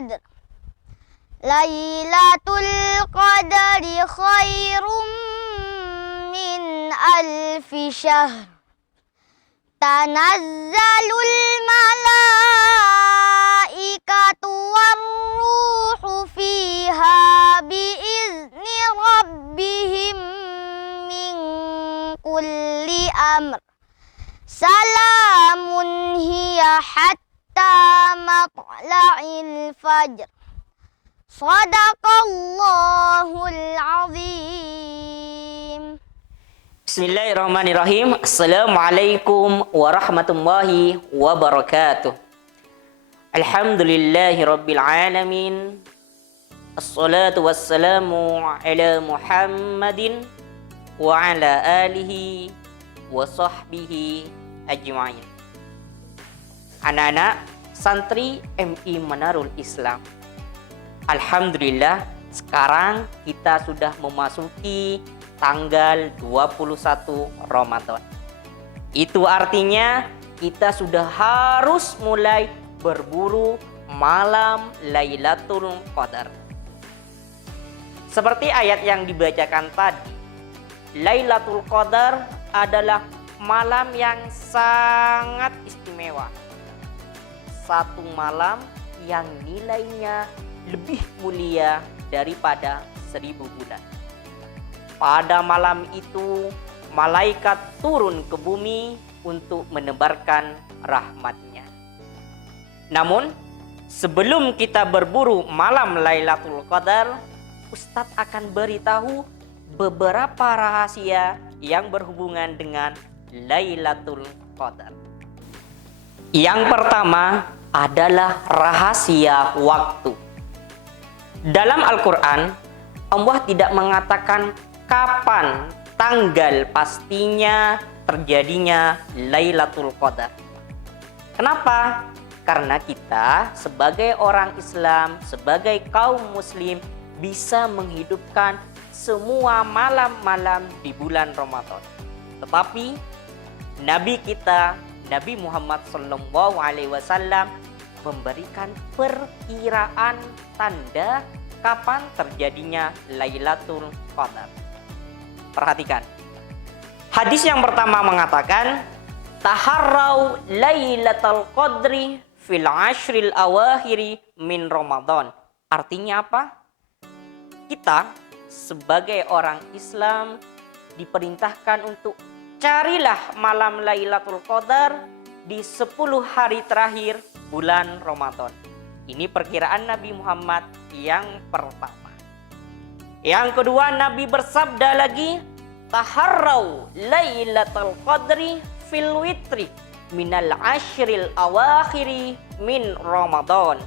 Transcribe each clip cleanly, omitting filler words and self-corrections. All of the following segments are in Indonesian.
qadr. Lailatul qadri khairum min alfi syahr. Tanazzalul malaikatu warruhu fiha biizni rabbihim min kulli amr. Salamun hiya hatta matla'il fajr. Sadaqallahul azim. Bismillahirrahmanirrahim. Assalamualaikum warahmatullahi wabarakatuh. Alhamdulillahi rabbil alamin. Assalatu wassalamu ala Muhammadin wa ala alihi wa sahbihi ajma'in. Anak-anak santri MI Manarul Islam, alhamdulillah sekarang kita sudah memasuki tanggal 21 Ramadan. Itu artinya kita sudah harus mulai berburu malam Lailatul Qadar. Seperti ayat yang dibacakan tadi, Lailatul Qadar adalah malam yang sangat istimewa. Satu malam yang nilainya lebih mulia daripada 1000 bulan. Pada malam itu, malaikat turun ke bumi untuk menebarkan rahmatnya. Namun, sebelum kita berburu malam Lailatul Qadar, Ustadz akan beritahu beberapa rahasia yang berhubungan dengan Lailatul Qadar. Yang pertama adalah rahasia waktu. Dalam Al-Quran, Allah tidak mengatakan kapan tanggal pastinya terjadinya Lailatul Qadar. Kenapa? Karena kita sebagai orang Islam, sebagai kaum muslim bisa menghidupkan semua malam-malam di bulan Ramadan. Tetapi Nabi kita, Nabi Muhammad SAW memberikan perkiraan tanda kapan terjadinya Lailatul Qadar. Perhatikan. Hadis yang pertama mengatakan, taharrau Lailatul Qadri fil ashril awakhiri min Ramadan. Artinya apa? Kita sebagai orang Islam diperintahkan untuk carilah malam Lailatul Qadar di 10 hari terakhir bulan Ramadan. Ini perkiraan Nabi Muhammad yang pertama. Yang kedua, Nabi bersabda lagi, taharrau Lailatul Qadri fil witri minal ashril awakhiri min Ramadan.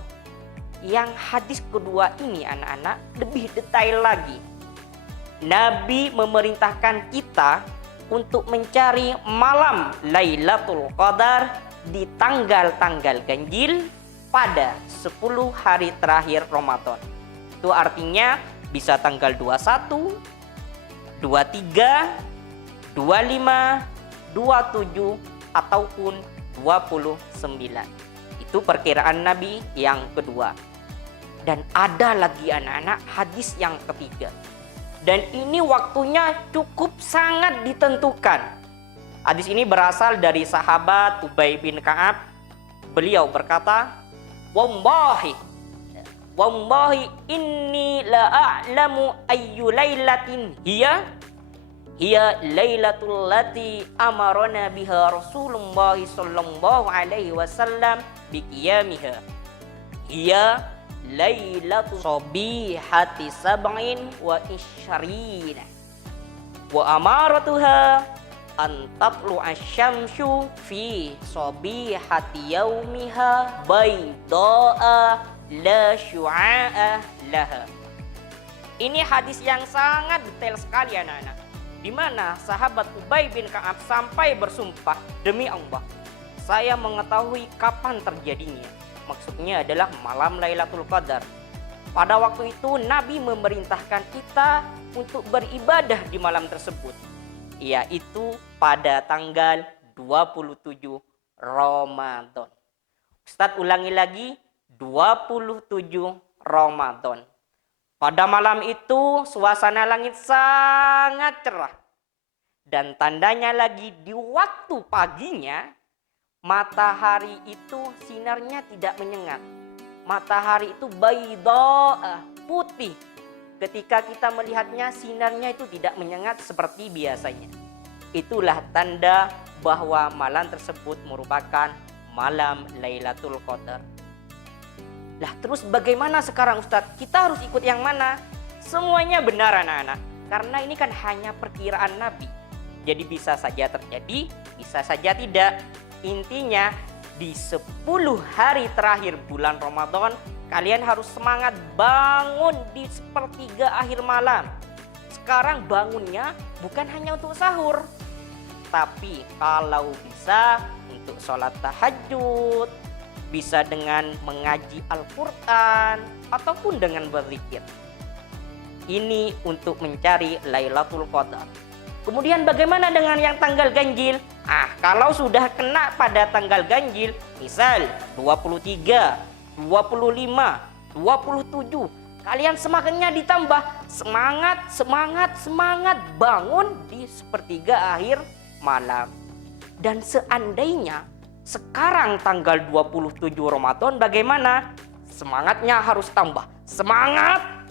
Yang hadis kedua ini anak-anak lebih detail lagi. Nabi memerintahkan kita untuk mencari malam Lailatul Qadar di tanggal-tanggal ganjil pada 10 hari terakhir Ramadan. Itu artinya bisa tanggal 21, 23, 25, 27 ataupun 29. Itu perkiraan Nabi yang kedua. Dan ada lagi anak-anak hadis yang ketiga. Dan ini waktunya cukup sangat ditentukan. Hadis ini berasal dari sahabat Ubay bin Ka'ab. Beliau berkata, Wallahi inni la a'lamu ayyu lailatin hiya lailatul lati amarana biha Rasulullah sallallahu alaihi wasallam biqiyamiha. Hiya lailatul sabihati sab'in wa isyrina wa amaratuha an tatlu'a syamsu fi sabihati yaumiha bayda'a la syu'a'a laha. Ini hadis yang sangat detail sekali anak-anak, di mana sahabat Ubay bin Ka'ab sampai bersumpah, demi Allah saya mengetahui kapan terjadinya. Maksudnya adalah malam Lailatul Qadar. Pada waktu itu Nabi memerintahkan kita untuk beribadah di malam tersebut, yaitu pada tanggal 27 Ramadan. Ustadz ulangi lagi, 27 Ramadan. Pada malam itu suasana langit sangat cerah. Dan tandanya lagi di waktu paginya, matahari itu sinarnya tidak menyengat. Matahari itu bayda, putih. Ketika kita melihatnya, sinarnya itu tidak menyengat seperti biasanya. Itulah tanda bahwa malam tersebut merupakan malam Lailatul Qadar. Lah terus bagaimana sekarang Ustadz? Kita harus ikut yang mana? Semuanya benar anak-anak. Karena ini kan hanya perkiraan Nabi. Jadi bisa saja terjadi, bisa saja tidak. Intinya di 10 hari terakhir bulan Ramadan, kalian harus semangat bangun di sepertiga akhir malam. Sekarang bangunnya bukan hanya untuk sahur, tapi kalau bisa untuk sholat tahajud, bisa dengan mengaji Al-Quran, ataupun dengan berzikir. Ini untuk mencari Lailatul Qadar. Kemudian bagaimana dengan yang tanggal ganjil? Kalau sudah kena pada tanggal ganjil, misal 23, 25, 27, kalian semangatnya ditambah. Semangat bangun di sepertiga akhir malam. Dan seandainya sekarang tanggal 27 Ramadan, bagaimana? Semangatnya harus tambah. Semangat,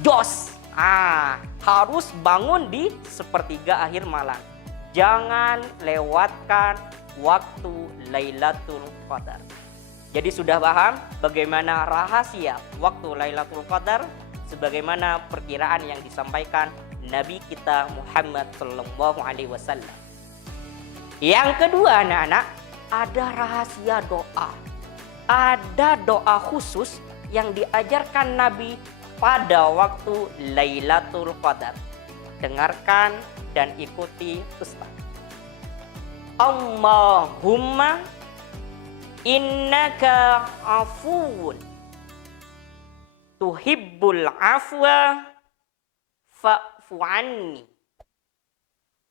dos. Harus bangun di sepertiga akhir malam. Jangan lewatkan waktu Lailatul Qadar. Jadi sudah paham bagaimana rahasia waktu Lailatul Qadar sebagaimana perkiraan yang disampaikan Nabi kita Muhammad sallallahu alaihi wasallam. Yang kedua anak-anak, ada rahasia doa. Ada doa khusus yang diajarkan Nabi pada waktu Lailatul Qadar. Dengarkan dan ikuti Ustaz. Allahumma innaka afuwun tuhibbul afwa fa'fu anni.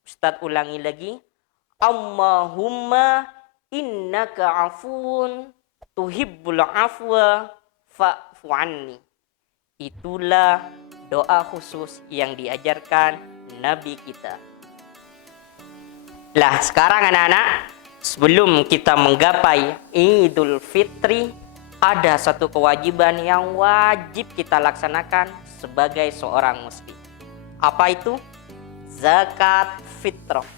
Ustaz ulangi lagi. Allahumma innaka afuwun tuhibbul afwa fa'fu anni. Itulah doa khusus yang diajarkan Nabi kita. Lah sekarang anak-anak, sebelum kita menggapai Idul Fitri, ada satu kewajiban yang wajib kita laksanakan sebagai seorang muslim. Apa itu? Zakat fitrah.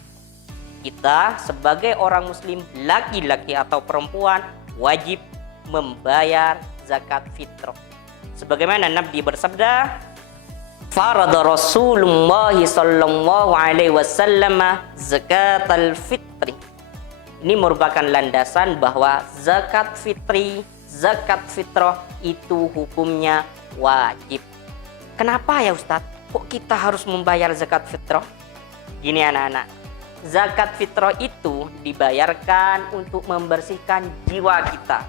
Kita sebagai orang muslim, laki-laki atau perempuan, wajib membayar zakat fitrah. Sebagaimana Nabi bersabda, farada Rasulullah sallallahu alaihi wasallam zakatal fitri. Ini merupakan landasan bahwa zakat fitrah itu hukumnya wajib. Kenapa ya Ustadz? Kok kita harus membayar zakat fitrah? Gini anak-anak, zakat fitrah itu dibayarkan untuk membersihkan jiwa kita,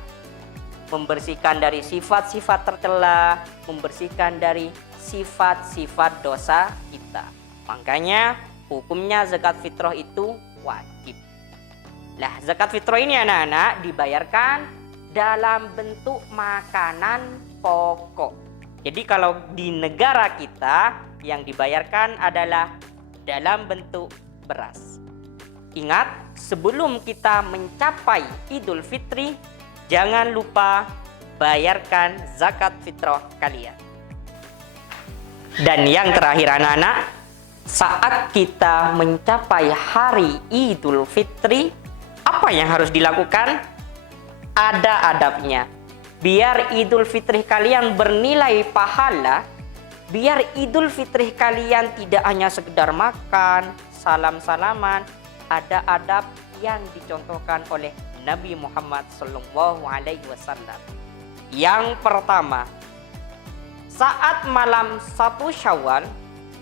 membersihkan dari sifat-sifat tercela, membersihkan dari sifat-sifat dosa kita. Makanya hukumnya zakat fitrah itu wajib. Lah, zakat fitrah ini anak-anak dibayarkan dalam bentuk makanan pokok. Jadi kalau di negara kita yang dibayarkan adalah dalam bentuk beras. Ingat, sebelum kita mencapai Idul Fitri, jangan lupa bayarkan zakat fitrah kalian. Dan yang terakhir anak-anak, saat kita mencapai hari Idul Fitri, apa yang harus dilakukan? Ada adabnya. Biar Idul Fitri kalian bernilai pahala, biar Idul Fitri kalian tidak hanya sekedar makan, salam-salaman, ada adab yang dicontohkan oleh Nabi Muhammad sallallahu alaihi wasallam. Yang pertama, saat malam 1 Syawal,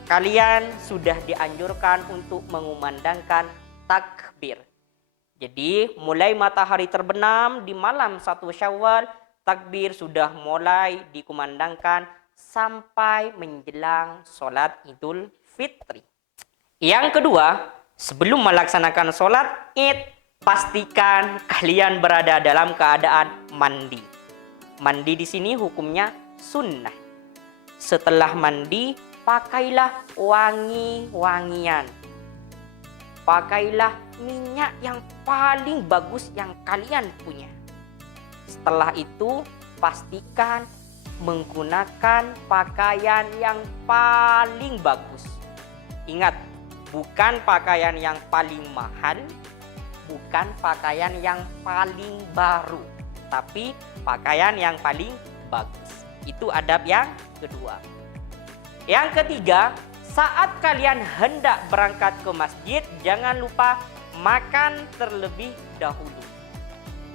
kalian sudah dianjurkan untuk mengumandangkan takbir. Jadi, mulai matahari terbenam di malam 1 Syawal, takbir sudah mulai dikumandangkan sampai menjelang sholat Idul Fitri. Yang kedua, sebelum melaksanakan sholat Id, pastikan kalian berada dalam keadaan mandi. Mandi di sini hukumnya sunnah. Setelah mandi, pakailah wangi-wangian. Pakailah minyak yang paling bagus yang kalian punya. Setelah itu, pastikan menggunakan pakaian yang paling bagus. Ingat, bukan pakaian yang paling mahal, bukan pakaian yang paling baru, tapi pakaian yang paling bagus. Itu adab yang kedua. Yang ketiga, saat kalian hendak berangkat ke masjid, jangan lupa makan terlebih dahulu.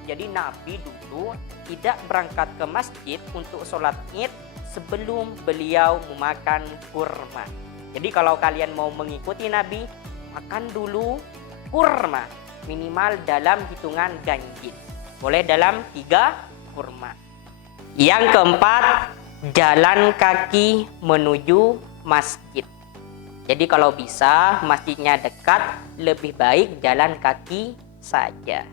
Jadi Nabi dulu tidak berangkat ke masjid untuk sholat Id sebelum beliau memakan kurma. Jadi kalau kalian mau mengikuti Nabi, makan dulu kurma. Minimal dalam hitungan ganjil. Boleh dalam 3 kurma. Yang keempat, jalan kaki menuju masjid. Jadi kalau bisa masjidnya dekat, lebih baik jalan kaki saja.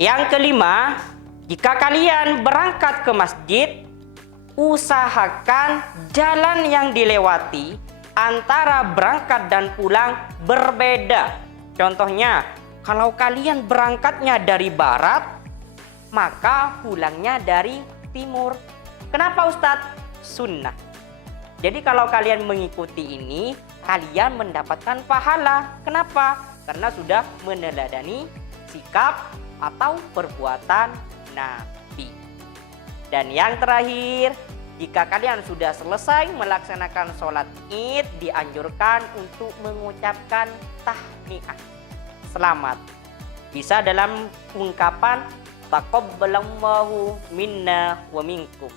Yang kelima, jika kalian berangkat ke masjid, usahakan jalan yang dilewati antara berangkat dan pulang berbeda. Contohnya, kalau kalian berangkatnya dari barat, maka pulangnya dari timur. Kenapa Ustadz? Sunnah. Jadi kalau kalian mengikuti ini, kalian mendapatkan pahala. Kenapa? Karena sudah meneladani sikap atau perbuatan Nabi. Dan yang terakhir, jika kalian sudah selesai melaksanakan sholat Id, dianjurkan untuk mengucapkan tahniah. Selamat. Bisa dalam ungkapan taqabbalallahu minna wa minkum.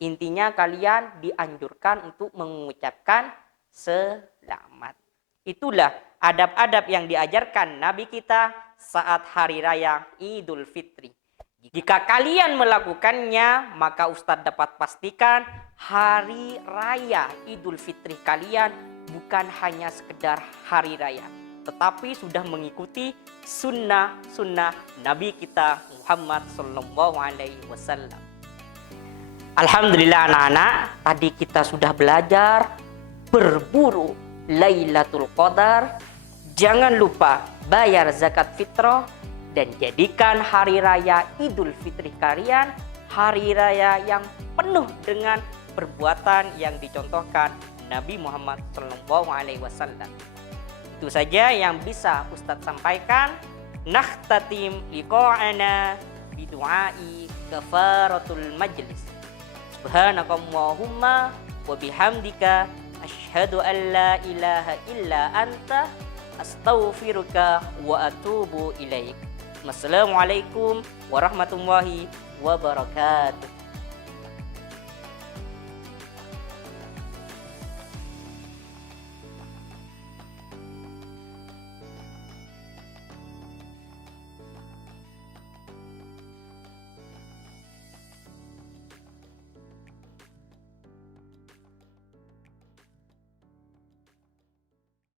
Intinya kalian dianjurkan untuk mengucapkan selamat. Itulah adab-adab yang diajarkan Nabi kita saat hari raya Idul Fitri. Jika kalian melakukannya, maka Ustadz dapat pastikan hari raya Idul Fitri kalian bukan hanya sekedar hari raya, tetapi sudah mengikuti sunnah Nabi kita Muhammad SAW. Alhamdulillah anak-anak, tadi kita sudah belajar berburu Lailatul Qadar. Jangan lupa bayar zakat fitrah dan jadikan hari raya Idul Fitri kalian hari raya yang penuh dengan perbuatan yang dicontohkan Nabi Muhammad SAW. Itu saja yang bisa Ustadz sampaikan. Nakhtatim liqa'ana bidu'ai kafaratul majlis. Subhanakallahumma wa bihamdika asyhadu an la ilaha illa anta astaghfiruka wa atubu ilaik. Wassalamualaikum warahmatullahi wabarakatuh.